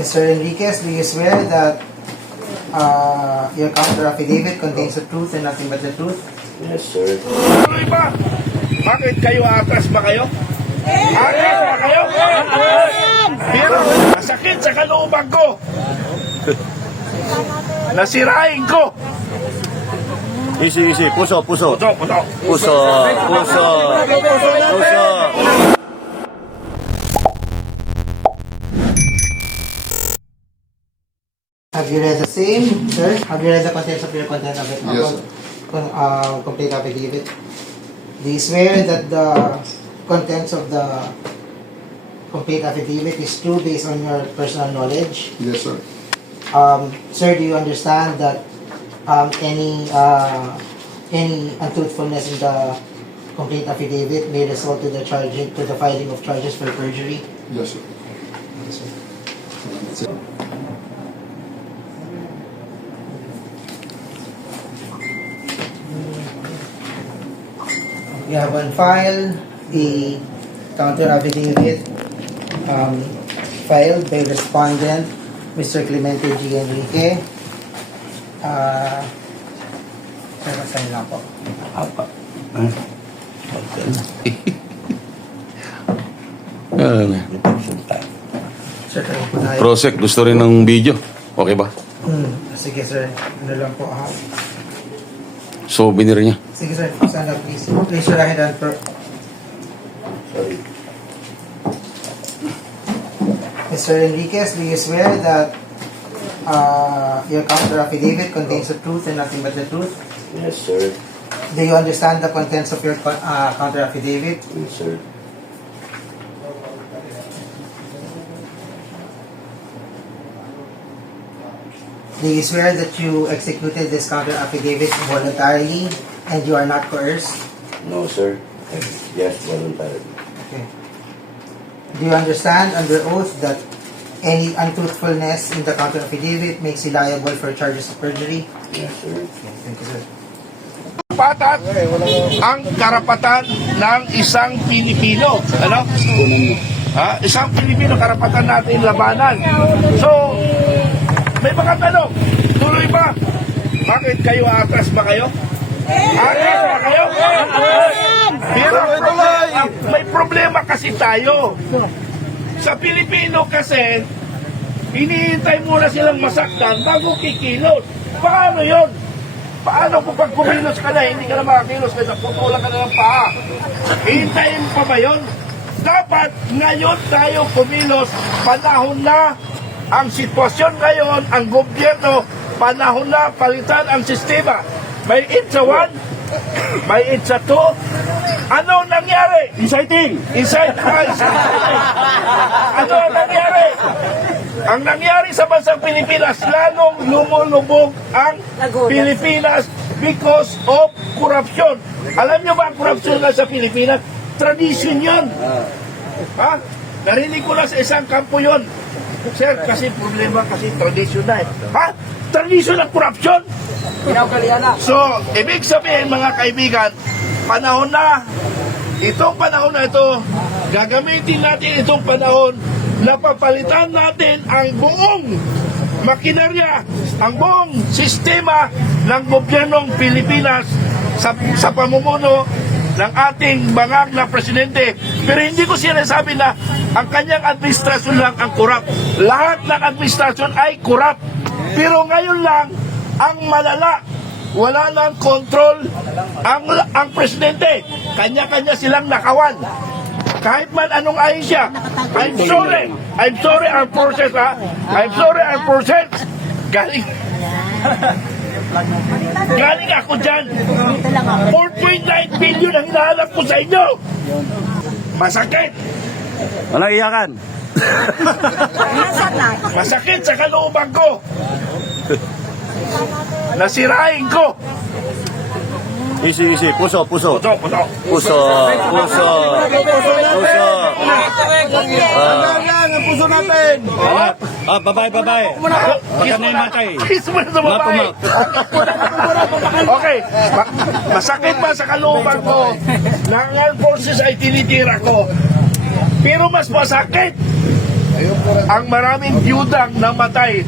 Mr. Enriquez, do you swear that your counter affidavit contains the truth and nothing but the truth? Yes, sir. Tuloy ba? Bakit kayo atras ba kayo? Atras ba kayo? Pero masakit sa kalooban ko. Nasirain ko. Easy, easy. Puso, puso. Puto, puto. Puso, puso. Puso. Have you read the same, sir? Have you read the contents of your content of it? Yes, sir. Complete affidavit. Do you swear that the contents of the complete affidavit is true based on your personal knowledge? Yes, sir. Sir, do you understand that any untruthfulness in the complete affidavit may result to the filing of charges for perjury? Yes, sir. That's it. We have on file a counter affidavit filed by respondent Mr. Clemente G. Enrique. Sign lang po. Apa. Sir, tayo po tayo. Prosek, gusto rin ng video. Okay ba? Sige sir, ano lang po ha. Souvenir niya. Sige sir, stand up please. Please your right hand for Sorry. Mr. Enriquez, do you swear that your counter affidavit contains the truth and nothing but the truth? Yes, sir. Do you understand the contents of your counter affidavit? Yes, sir. Do you swear that you executed this counter affidavit voluntarily and you are not coerced? No, sir. Yes, voluntarily. Okay. Do you understand under oath that any untruthfulness in the counter affidavit makes you liable for charges of perjury? Yes, sir. Okay, thank you, sir. Patat ang karapatan ng isang Pilipino. Ano? Isang Pilipino, karapatan natin labanan. So, may mga tanong. Tuloy ba? Bakit kayo atras ba kayo? Atras ba kayo? Pero may problema kasi tayo. Sa Pilipino kasi, hinihintay muna silang masaktan bago kikilos. Paano yun? Paano kung pag kumilos ka na, hindi ka na makakilos kasi putulan ka na ng paa? Hintayin pa ba yun? Dapat ngayon tayo kumilos, panahon na ang sitwasyon ngayon, ang gobyerno, panahon na palitan ang sistema. May it's a one, may it's a two. Ano nangyari? Inciting. Ano ang nangyari? Ang nangyari sa bansang Pilipinas, lalong lumulubog ang Pilipinas because of corruption. Alam nyo ba ang corruption na sa Pilipinas? Tradition yun. Ha? Narinig ko na sa isang kampo yun. Sir, kasi problema kasi tradition na eh. Ha? Tradition ng corruption? So, ibig sabihin mga kaibigan, panahon na, itong panahon na ito, gagamitin natin itong panahon na papalitan natin ang buong makinarya, ang buong sistema ng gobyernong Pilipinas sa pamumuno ng ating bangag na presidente. Pero hindi ko sinasabi na ang kanyang administrasyon lang ang korap. Lahat ng administrasyon ay korap. Pero ngayon lang, ang malala, wala nang kontrol ang presidente. Kanya-kanya silang nakawan. Kahit man anong ayon siya. I'm sorry our forces ha. I'm sorry our forces. Galing ako dyan. 4.9 billion ang hinahanap ko sa inyo. Masakit. Walang iyakan. Masakit sa kalooban ko. Nasirain ko. Easy, easy. Puso, puso. Puto. Puso, puso. Puso. Ang puso natin! Babae. Baka na yung matay. Kiss mo na sa babae. Okay. Masakit ba sa kalooban ko na ang armed forces ay tinitira ko? Pero mas masakit ang maraming byudang namatay